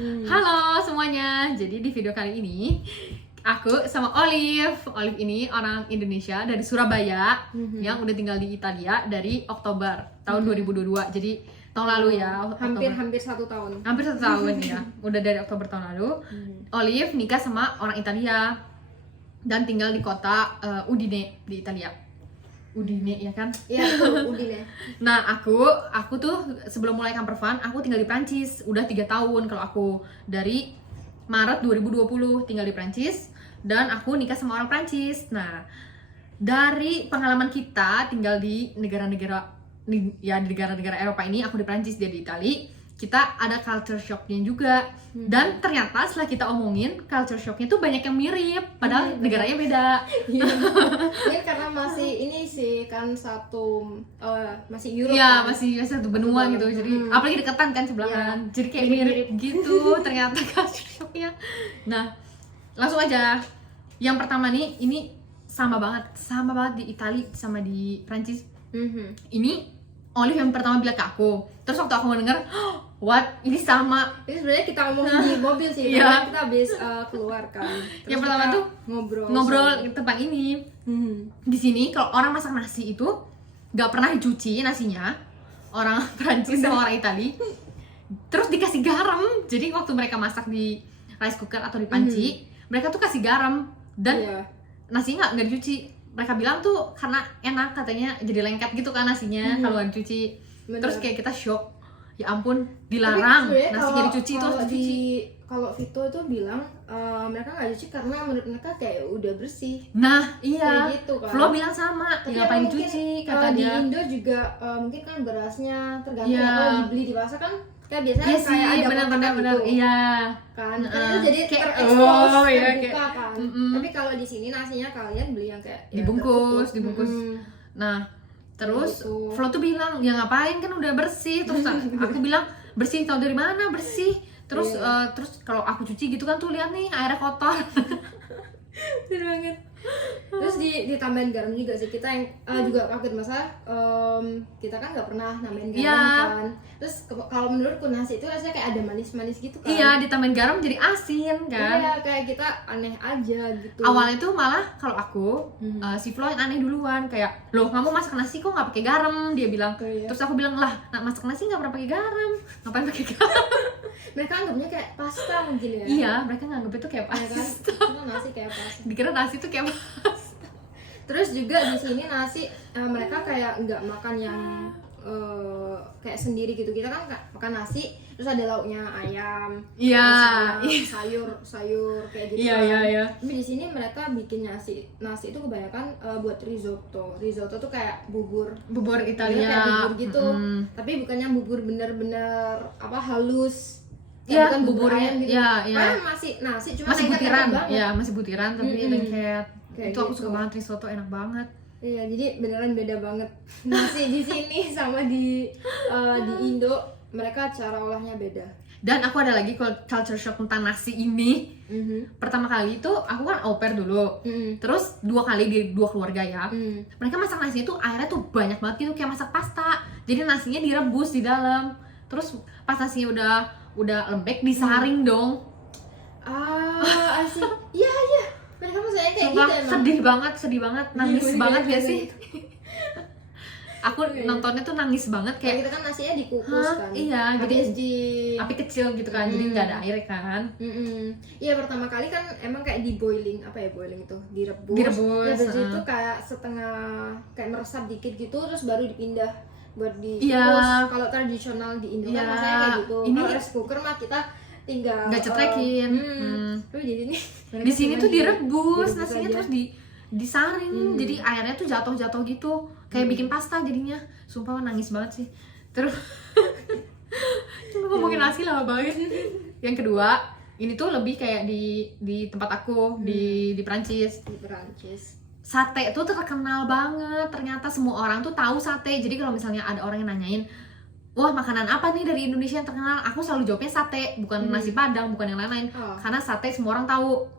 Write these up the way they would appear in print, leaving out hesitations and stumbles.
Halo semuanya, jadi di video kali ini aku sama Olive ini orang Indonesia dari Surabaya yang udah tinggal di Italia dari Oktober tahun 2022. Jadi tahun lalu ya, hampir 1 tahun. Hampir 1 tahun ya, udah dari Oktober tahun lalu. Olive nikah sama orang Italia dan tinggal di kota Udine di Italia. Udine ya kan? Iya, itu Udine. Nah, aku tuh sebelum mulai Camper Fun, aku tinggal di Prancis udah 3 tahun. Kalau aku dari Maret 2020 tinggal di Prancis dan aku nikah sama orang Prancis. Nah, dari pengalaman kita tinggal di negara-negara Eropa ini, aku di Prancis, dia di Italia, kita ada culture shocknya juga. Dan ternyata setelah kita omongin, culture shocknya tuh banyak yang mirip, padahal negaranya beda. Mungkin karena masih ini sih kan masih Eropa. Iya, kan? masih satu benua gitu. Jadi apalagi deketan kan sebelahan. Jadi kayak mirip gitu ternyata culture shocknya. Nah, langsung aja. Yang pertama nih, ini sama banget di Italia sama di Prancis. Ini Olive yang pertama bilang ke aku. Terus waktu aku mendengar, what? Ini sama. Ini sebenarnya kita ngomongin di mobil sih, Iya. karena kita habis keluar kan. Terus Yang pertama kita tuh ngobrol tentang ini. Di sini kalau orang masak nasi itu nggak pernah dicuci nasinya. Orang Prancis sama orang Italia. Terus dikasih garam. Jadi waktu mereka masak di rice cooker atau di panci, mereka tuh kasih garam dan nasinya nggak dicuci. Mereka bilang tuh karena enak katanya, jadi lengket gitu kan nasinya kalau nggak dicuci. Terus kayak kita shock, ya ampun, dilarang nasinya dicuci itu harus dicuci. Kalau Vito itu bilang mereka nggak dicuci karena menurut mereka kayak udah bersih. Nah iya, Kayak gitu kan. Flo bilang sama, ngapain dicuci kata di dia. Indo juga mungkin kan berasnya tergantung Iya. kalau dibeli di pasar kan kayak biasanya Iya kayak sih, ada benar-benar kotak gitu. iya. Kan itu jadi Kayak, terekspos, iya, terbuka kayak, kan. Tapi kalau di sini nasinya kalian beli yang kayak ya, dibungkus. tertutup. Nah, terus Gitu. Flo tuh bilang, ya ngapain kan udah bersih. Terus aku bilang, bersih tau dari mana bersih. Terus terus kalau aku cuci gitu kan tuh lihat nih airnya kotor. Bener banget. Terus ditambahin garam juga sih, kita yang juga kaget masa kita kan nggak pernah nambahin garam kan. Terus kalau menurutku nasi itu rasanya kayak ada manis-manis gitu kan. Iya, ditambahin garam jadi asin kan. Iya, kayak kita aneh aja gitu. Awalnya tuh malah kalau aku si Flo yang aneh duluan, kayak loh kamu masak nasi kok nggak pakai garam, dia bilang. Terus aku bilang lah, masak nasi nggak pernah pakai garam, ngapain pakai garam? Mereka anggapnya kayak pasta mungkin ya. Iya, mereka nganggep itu kayak Ya kan? pasta. Karena nasi kayak pasta. Dikira nasi tuh kayak pasta. Terus juga di sini nasi mereka kayak nggak makan yang kayak sendiri gitu. Kita kan makan nasi terus ada lauknya ayam, Iya, sayur kayak gitu. Iya. Tapi di sini mereka bikin nasi itu kebanyakan buat risotto. Risotto tuh kayak bubur Italia. kayak bubur gitu. Tapi bukannya bubur bener-bener halus. Iya, bukan bubur buburnya, ayam gitu. iya. Kayak masih nasi cuma Masih lengket butiran, banget. ya masih butiran tapi lengket. Kayak Itu aku gitu. suka banget, risotto enak banget. Iya, jadi beneran beda banget nasi di sini sama di Indo. Mereka cara olahnya beda. Dan aku ada lagi culture shock tentang nasi ini. Pertama kali itu aku kan au pair dulu. Terus 2 kali di 2 keluarga ya. Mereka masak nasinya tuh airnya tuh banyak banget gitu, kayak masak pasta. Jadi nasinya direbus di dalam. Terus pas nasinya udah lembek disaring dong. Asik. Iya. Mereka maksudnya kayak Sumpah, gitu emang. sedih banget, nangis banget ya sih. Aku nontonnya tuh nangis banget Kayak kayak kita kan nasinya dikukus kan. iya, jadi habis di api kecil gitu kan, jadi nggak ada air kan. Iya, pertama kali kan emang kayak di boiling, boiling itu direbus. Direbus, Habis itu kayak setengah kayak meresap dikit gitu, terus baru dipindah buat dikukus. Iya. Kalau tradisional di Indo Iya. kan rasanya kayak gitu. Ini Kalau rice cooker mah kita tinggal nggak cetrekin. Tapi jadi nih Di sini tuh direbus direbus nasinya, aja. terus disaring, jadi airnya tuh jatuh gitu, kayak bikin pasta jadinya. Sumpah nangis banget sih. Terus cuma ngomongin nasi lama banget. Yang kedua, ini tuh lebih kayak di tempat aku di Prancis. di Perancis. Sate tuh terkenal banget, ternyata semua orang tuh tahu sate. Jadi kalau misalnya ada orang yang nanyain, wah makanan apa nih dari Indonesia yang terkenal, aku selalu jawabnya sate, bukan nasi padang, bukan yang lain-lain. Karena sate semua orang tahu.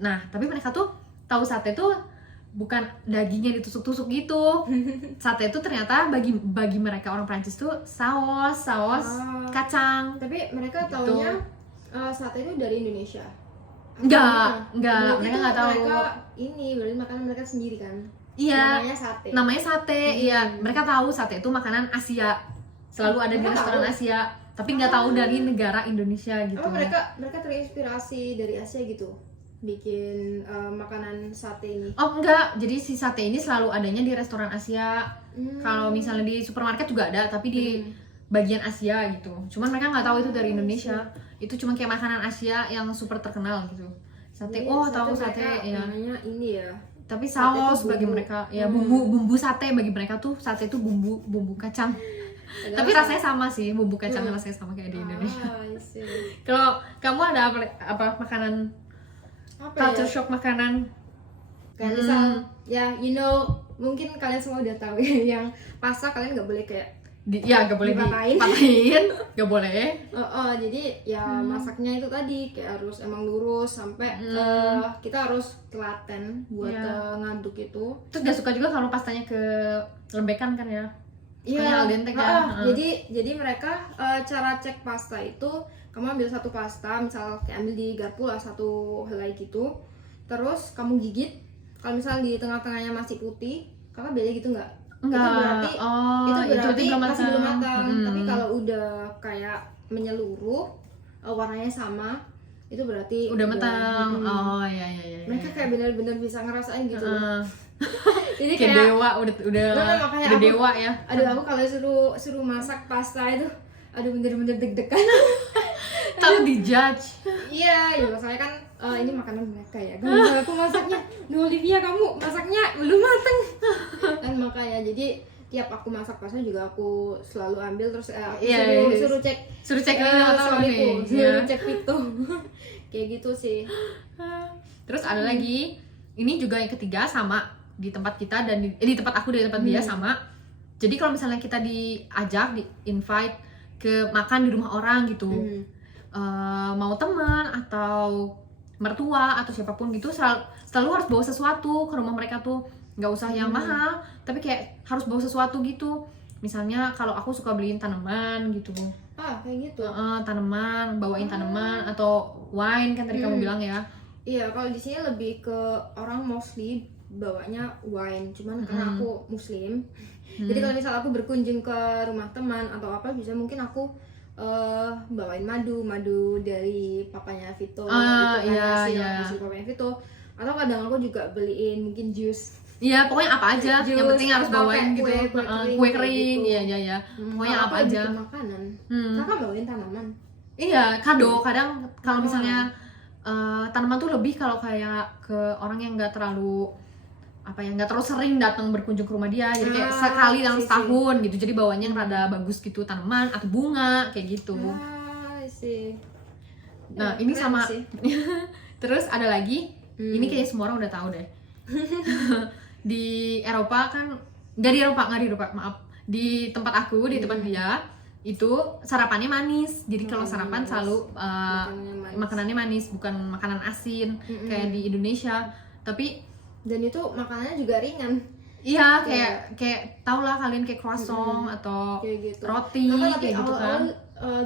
Nah, tapi mereka tuh tahu sate tuh bukan dagingnya ditusuk-tusuk gitu. Sate itu ternyata bagi mereka orang Prancis tuh saus kacang. Tapi mereka Gitu. taunya sate itu dari Indonesia? Enggak, Berarti mereka tuh nggak tahu. Mereka ini berarti makanan mereka sendiri kan? Iya, Namanya sate. iya. Mereka tahu sate itu makanan Asia, selalu ada di Mereka restoran tahu? Asia, tapi nggak tahu dari negara Indonesia gitu. Apa mereka terinspirasi dari Asia gitu? Bikin makanan sate ini? Oh enggak, jadi si sate ini selalu adanya di restoran Asia. Kalau misalnya di supermarket juga ada, tapi di bagian Asia gitu. Cuman mereka nggak tahu itu dari Indonesia. Itu cuma kayak makanan Asia yang super terkenal gitu. Sate, Jadi, tahu sate mereka ya. namanya ini ya. Tapi Sate saus itu bagi bumbu. mereka, ya bumbu sate bagi mereka tuh sate itu bumbu kacang. Padahal Tapi rasanya sama sih, bumbu kacang rasanya sama kayak di Indonesia. I see. Kalau kamu ada apa makanan Apa culture ya? shock makanan? Kayak misal ya mungkin kalian semua udah tahu ya yang pasta kalian nggak boleh kayak Ya gak boleh Dipatahin. dipatahin, gak boleh. jadi ya masaknya itu tadi kayak harus emang lurus sampai kita harus telaten buat Iya. ngaduk itu. Terus gak suka juga kalau pastanya ke lembekan kan ya? Sukanya Iya, al dente kan? jadi mereka cara cek pasta itu kamu ambil satu pasta, misal kayak ambil di garpu lah satu helai gitu, terus kamu gigit. Kalau misal di tengah-tengahnya masih putih, kakak beda gitu nggak? Enggak. Itu berarti belum masih belum matang. Mm-mm. Tapi kalau udah kayak menyeluruh, warnanya sama, itu berarti udah matang. Mm-mm. Oh iya. Mereka kayak benar-benar bisa ngerasain gitu. Jadi kayak kayak dewa, udah makanya udah aku- dewa ya. aduh aku kalau suruh masak pasta itu aduh bener-bener deg-degan. Tahu dijudge. Iya ya masalahnya kan ini makanan mereka ya kalau aku masaknya no Olivia kamu masaknya belum mateng kan makanya jadi tiap aku masak pasta juga aku selalu ambil terus aku Iya, suruh cek Suruh cek ini atau suamiku, nih. suruh Ya. cek Vito kayak gitu sih. Terus ada lagi, ini juga yang ketiga sama di tempat kita dan di tempat aku dan di tempat dia sama. Jadi kalau misalnya kita diajak, di invite ke makan di rumah orang gitu, mau teman atau mertua atau siapapun gitu, selalu harus bawa sesuatu ke rumah mereka tuh, nggak usah yang mahal, tapi kayak harus bawa sesuatu gitu. Misalnya kalau aku suka beliin tanaman gitu, Kayak gitu. tanaman, bawain tanaman atau wine kan tadi kamu bilang ya. Iya, kalau di sini lebih ke orang mostly bawanya wine, cuman karena aku muslim. Jadi kalau misal aku berkunjung ke rumah teman atau apa bisa mungkin aku bawain madu dari papanya Vito gitu kan, hasil papanya Vito. Atau kadang aku juga beliin mungkin jus. Iya, pokoknya apa aja, yang penting harus atau bawain kayak gitu. kue Kue kering, kayak gitu. iya. Pokoknya Kalau apa aku lebih aja. ke makanan. Kakak bawain tanaman. Iya, kado. Kadang kalau misalnya tanaman tuh lebih kalau kayak ke orang yang nggak terlalu sering datang berkunjung ke rumah dia, jadi kayak sekali dalam setahun gitu, jadi bawanya yang rada bagus gitu, tanaman atau bunga kayak gitu. Sih. Nah ini keren sama sih. terus ada lagi, ini kayaknya semua orang udah tahu deh. Di Eropa kan, nggak di Eropa, maaf, di tempat aku, di tempat dia itu sarapannya manis. Jadi kalau sarapan selalu makanannya manis, bukan makanan asin kayak di Indonesia. Tapi Dan itu makanannya juga ringan. iya, kayak tau lah kalian kayak croissant atau Kayak gitu. roti Kakak tapi kayak gitu kan.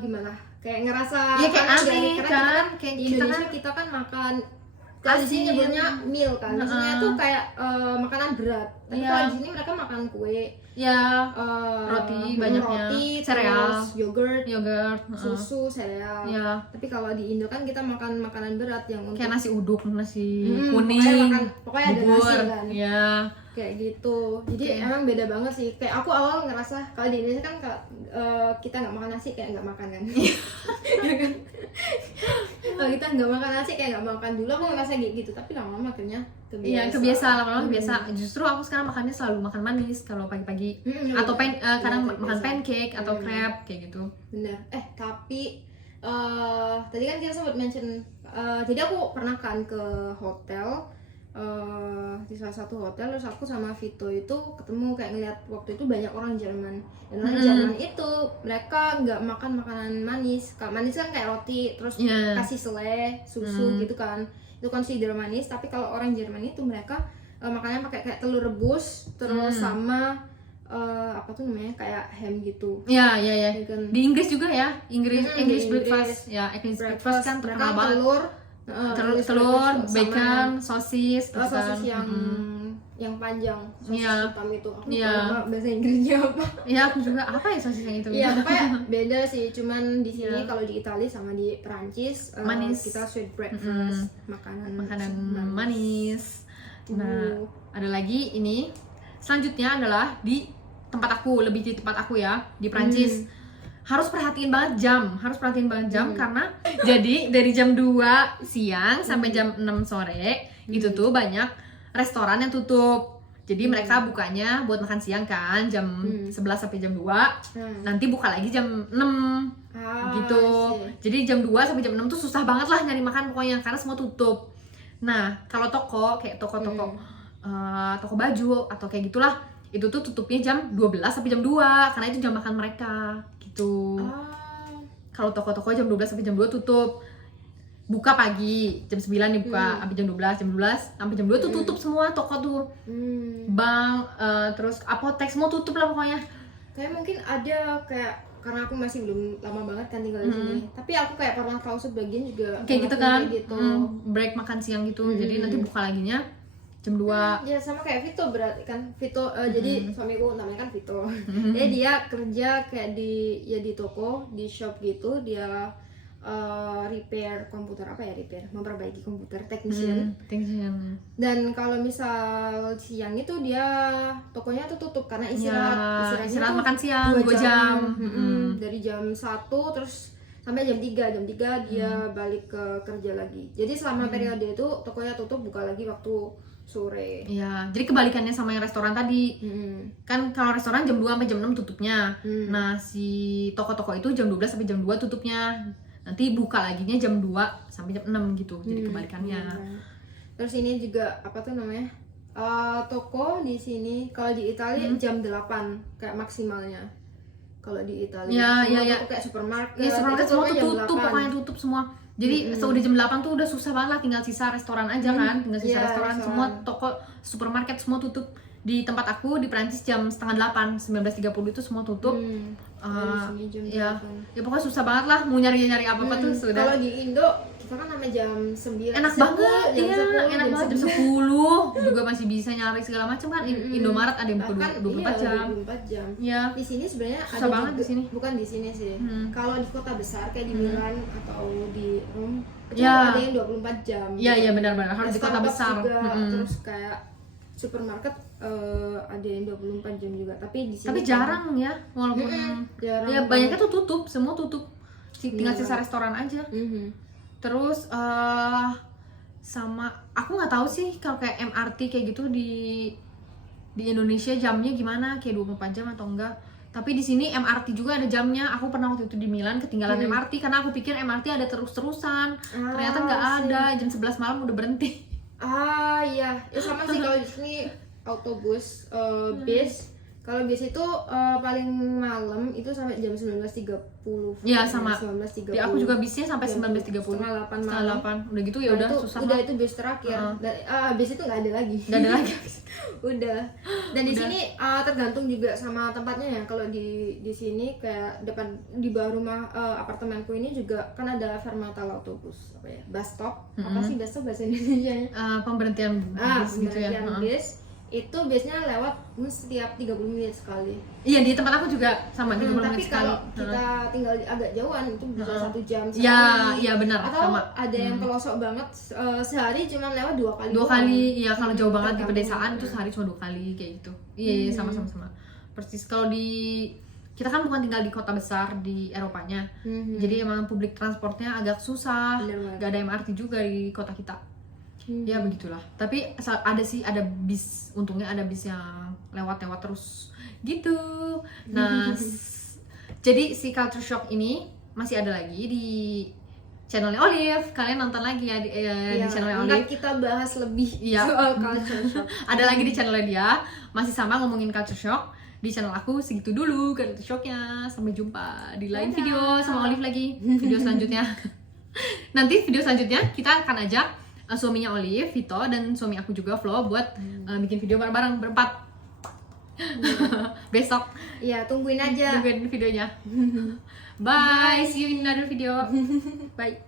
Gimana? Kayak ngerasa Iya, kayak panas aneh karena kan? Kita Kayak di kita Indonesia kita kan makan kalau di sini Asin. nyebutnya meal kan. Maksudnya tuh kayak makanan berat. Tapi Iya. kalau di sini mereka makan kue, Ya, roti banyaknya, roti, sereal, terus yogurt, susu, susu, sereal. ya Tapi kalau di Indo kan kita makan makanan berat yang untuk kayak nasi uduk, nasi pokoknya kuning, pokoknya ada bubur, nasi kan. ya. Kayak gitu. Jadi emang beda banget sih. Kayak aku awal ngerasa kalau di Indonesia kan kita nggak makan nasi kayak nggak makan kan. Ya kan? Kalau kita nggak makan nasi kayak nggak makan dulu aku ngerasa kayak gitu. Tapi lama-lama akhirnya kebiasa. Iya, kebiasa, lama-lama kebiasa. Justru aku sekarang makannya selalu makan manis kalau pagi-pagi. Atau kadang makan pancake atau crepe kayak gitu. Bener. Tapi tadi kan kita sempat mention. Jadi aku pernah kan ke hotel. Di salah satu hotel terus aku sama Vito itu ketemu kayak ngeliat waktu itu banyak orang Jerman dan orang Jerman itu mereka nggak makan makanan manis. Kalau manis kan kayak roti terus kasih selai susu gitu kan, itu consider manis. Tapi kalau orang Jerman itu mereka makannya pakai kayak telur rebus terus sama apa tuh namanya kayak ham gitu. Iya, iya, iya. Ya kan? Di Inggris juga ya, English Inggris. breakfast. Ya, English breakfast kan terkenal mereka banget. telur Telur, sama bacon, sosis, gitu sosis kan. yang panjang, sosis Iya. hitam itu. Aku Iya. lupa nama bahasa Inggrisnya apa. Iya, aku juga apa ya sosis yang itu? Iya, pokoknya beda sih. Cuman di sini Iya. kalau di Italia sama di Perancis Manis. kita sweet breakfast, Makanan manis. Nah, Uh. ada lagi ini. Selanjutnya adalah di tempat aku, lebih di tempat aku ya, di Prancis. Harus perhatiin banget jam, karena jadi dari jam 2 siang sampai jam 6 sore itu tuh banyak restoran yang tutup. Jadi mereka bukanya buat makan siang kan jam 11 sampai jam 2. Nanti buka lagi jam 6 gitu. Jadi jam 2 sampai jam 6 tuh susah banget lah nyari makan pokoknya karena semua tutup. Nah, kalau toko kayak toko-toko toko baju atau kayak gitulah, itu tuh tutupnya jam 12 sampai jam 2 karena itu jam makan mereka gitu. Kalau toko-toko jam 12 sampai jam 2 tutup. Buka pagi, jam 9 dibuka, sampai jam 12 sampai jam 2 tuh tutup semua toko tuh. Bank, terus apotek semua tutup lah pokoknya. Kayak mungkin ada kayak, karena aku masih belum lama banget kan tinggal di sini. Tapi aku kayak pernah tahu sebagian juga Kayak gitu kan. kayak gitu. Break makan siang gitu. Jadi nanti buka laginya jam 2. Ya sama kayak Vito berarti kan. Vito jadi suamiku namanya kan Vito. Jadi dia kerja kayak di toko, di shop gitu, dia repair komputer, memperbaiki komputer, technician. Dan kalau misal siang itu dia tokonya tuh tutup karena istirahat tuh makan siang 2 jam. Dari jam 1 terus sampai jam 3 dia balik ke kerja lagi. Jadi selama periode itu tokonya tutup, buka lagi waktu sore. Iya, jadi kebalikannya sama yang restoran tadi. Kan kalau restoran jam 2 sampai jam 6 tutupnya. Nah, si toko-toko itu jam 12 sampai jam 2 tutupnya. Nanti buka laginya jam 2 sampai jam 6 gitu. Jadi kebalikannya. Terus ini juga apa tuh namanya? Toko di sini kalau di Italia jam 8 kayak maksimalnya. Kalau di Italia toko kayak supermarket. Iya, supermarket semua tuh jam tutup, 8. pokoknya tutup semua. Jadi udah jam 8 tuh udah susah banget lah, tinggal sisa restoran aja kan. Tinggal sisa restoran, semua toko, supermarket semua tutup. Di tempat aku di Prancis jam setengah 8, 19.30 itu semua tutup. Ya pokoknya susah banget lah mau nyari apa-apa tuh sudah. Kalau di Indo kita kan sampai jam 9. Enak banget, enak banget jam 10 juga masih bisa nyari segala macam kan. Indomaret ada yang buka 24 jam. 24 jam. Ya. Di sini sebenarnya susah banget di sini. Bukan di sini sih. Kalau di kota besar kayak di Milan atau di Rome itu Ya. ada yang 24 jam. Iya benar-benar harus di kota Starbucks besar. juga, terus kayak supermarket ada yang 24 jam juga. Tapi di sini Tapi jarang ya, walaupun jarang. ya banyaknya tuh tutup, semua tutup. Tinggal sisa restoran aja. Terus sama aku nggak tahu sih kalau kayak MRT kayak gitu di Indonesia jamnya gimana, kayak 24 jam atau enggak. Tapi di sini MRT juga ada jamnya. Aku pernah waktu itu di Milan ketinggalan MRT karena aku pikir MRT ada terus-terusan. Ternyata nggak ada, jam 11 malam udah berhenti. Iya, ya sama sih kalau di sini autobus, bis. Kalau bis itu paling malam itu sampai jam 19.30. Iya sama. 19.30. Ya aku juga bisnya sampai 19.30. Setengah 8 malam. 8. Udah gitu ya udah susah. Udah itu bis terakhir. Bis itu nggak ada lagi. Nggak ada lagi. Udah. Dan di sini tergantung juga sama tempatnya ya. Kalau di sini kayak depan di bawah rumah apartemenku ini juga kan ada fermata autobus, apa ya? Bus stop. Apa sih bus stop bahasa Indonesianya? Pemberhentian bis gitu ya. Pemberhentian bis. Itu biasanya lewat setiap 30 menit sekali. Iya di tempat aku juga sama 30 menit Tapi sekali. kalau kita tinggal agak jauhan itu bisa 1 jam sekali. Iya benar. Atau sama. ada yang pelosok banget sehari cuma lewat 2 kali. 2 kali, iya kalau jauh banget di pedesaan itu sehari cuma 2 kali kayak gitu. Iya sama. Persis kalau di kita kan bukan tinggal di kota besar di Eropanya. Jadi emang public transportnya agak susah. Gak ada MRT juga di kota kita. Ya begitulah. Tapi ada bis, untungnya ada bis yang lewat terus gitu. Nah, jadi si culture shock ini masih ada lagi di channelnya Olive. Kalian nonton lagi ya di channelnya Olive. Kita bahas lebih soal culture shock. Ada lagi di channelnya dia, masih sama ngomongin culture shock. Di channel aku segitu dulu culture shocknya. Sampai jumpa di lain video sama Olive lagi. Video selanjutnya. Nanti video selanjutnya kita akan ajak suaminya Olive, Vito, dan suami aku juga Flo buat bikin video bareng-bareng berempat. Besok Iya, tungguin aja. tungguin videonya. Bye, see you in another video. Bye.